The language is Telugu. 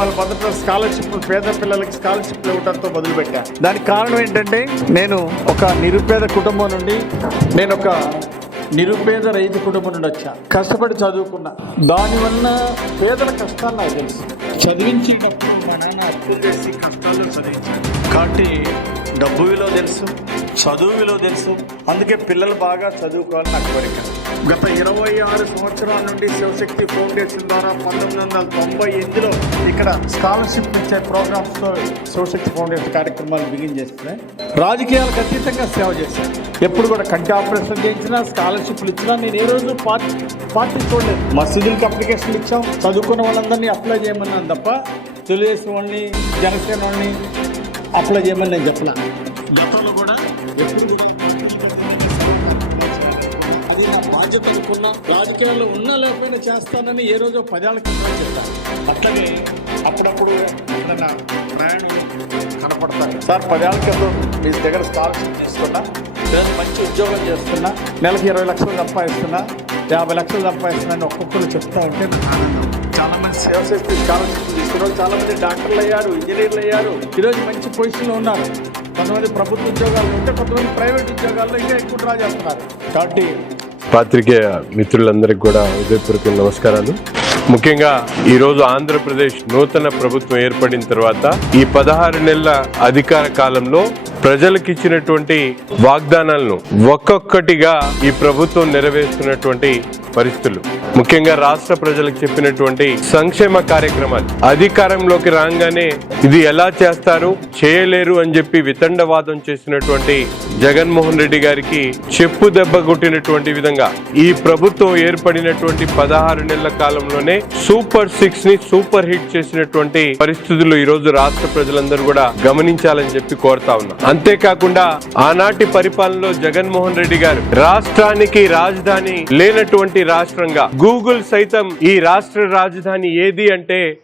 కార్యక్రమాలు మొదట స్కాలర్షిప్ పేద పిల్లలకి స్కాలర్షిప్ ఇవ్వడంతో మొదలుపెట్టా. దానికి కారణం ఏంటంటే నేను ఒక నిరుపేద కుటుంబం నుండి నేను ఒక నిరుపేద రైతు కుటుంబం నుండి వచ్చా. కష్టపడి చదువుకున్నా. దానివల్ల పేదల కష్టాలు నాకు తెలుసు. చదివించేటప్పుడు మా నాన్న అప్పులు చేసి కష్టాలు చదివించాడు కాబట్టి డబ్బు విలువ తెలుసు. చదువు విలువ తెలుసు. అందుకే పిల్లలు బాగా చదువుకోవాలని నాకు కోరిక. గత ఇరవై ఆరు సంవత్సరాల నుండి శివశక్తి ఫౌండేషన్ ద్వారా పంతొమ్మిది వందల తొంభై ఎనిమిదిలో ఇక్కడ స్కాలర్షిప్ ఇచ్చే ప్రోగ్రామ్స్తో శివశక్తి ఫౌండేషన్ కార్యక్రమాలు బిగిన్ చేస్తున్నాయి. రాజకీయాలకు అతీతంగా సేవ చేశాను ఎప్పుడు కూడా కంటి ఆపరేషన్ చేయించినా స్కాలర్షిప్లు ఇచ్చినా నేను ఏ రోజు పార్టీ పార్టీ చూడలేదు. మసీదులకు అప్లికేషన్లు ఇచ్చాం. చదువుకున్న వాళ్ళందరినీ అప్లై చేయమన్నాను తప్ప తెలుగుదేశం వాళ్ళని జనసేన వాళ్ళని అప్లై చేయమని నేను చెప్పలా కూడా ఎప్పుడు అది నా బాధ్యత అనుకున్నా రాజకీయాల్లో ఉన్నా లేకపోయినా చేస్తానని ఏ రోజో పదేళ్ళ క్రితం చెప్పాను అట్లాగే అప్పుడప్పుడు ప్రయాణం కనపడతాను సార్ పదేళ్ళ క్రితం మీ దగ్గర స్కాలర్షిప్ తీసుకున్నా నేను మంచి ఉద్యోగం చేస్తున్నా నెలకి ఇరవై లక్షలు సంపాదిస్తున్నా యాభై లక్షలు సంపాదిస్తున్నా ఒక్కొక్కరు చెప్తా ఉంటే ఆనందం చాలా మంది సేవ చేస్తే స్కాలర్షిప్ తీసుకున్నారు చాలా మంది డాక్టర్లు అయ్యారు ఇంజనీర్లు అయ్యారు. ఈరోజు మంచి పొజిషన్లో ఉన్నారు. కొంతమంది ప్రభుత్వ ఉద్యోగాలు ఉంటే కొంతమంది ప్రైవేట్ ఉద్యోగాల్లో ఇంకా ఎక్కువ డ్రా చేస్తున్నారు. కాబట్టి పాత్రికేయ మిత్రులందరికీ కూడా ఉదయపూర్వక నమస్కారాలు. ముఖ్యంగా ఈరోజు ఆంధ్రప్రదేశ్ నూతన ప్రభుత్వం ఏర్పడిన తర్వాత ఈ పదహారు నెలల అధికార కాలంలో ప్రజలకు ఇచ్చినటువంటి వాగ్దానాలను ఒక్కొక్కటిగా ఈ ప్రభుత్వం నెరవేరుస్తున్నటువంటి పరిస్థితులు. ముఖ్యంగా రాష్ట్ర ప్రజలకు చెప్పినటువంటి సంక్షేమ కార్యక్రమాలు. అధికారంలోకి రాగానే ఇది ఎలా చేస్తారు చేయలేరు అని చెప్పి వితండవాదం చేసినటువంటి జగన్మోహన్ రెడ్డి గారికి చెప్పు దెబ్బ కొట్టినటువంటి విధంగా ఈ ప్రభుత్వం ఏర్పడినటువంటి పదహారు నెలల కాలంలోనే సూపర్ సిక్స్ని సూపర్ హిట్ చేసినటువంటి పరిస్థితులు ఈ రోజు రాష్ట్ర ప్రజలందరూ కూడా గమనించాలని చెప్పి కోరుతా ఉన్నా. అంతేకాకుండా ఆనాటి పరిపాలనలో జగన్మోహన్ రెడ్డి గారు రాష్ట్రానికి రాజధాని లేనటువంటి రాష్ట్రంగా. గూగుల్ సైతం ఈ రాష్ట్ర రాజధాని ఏది అంటే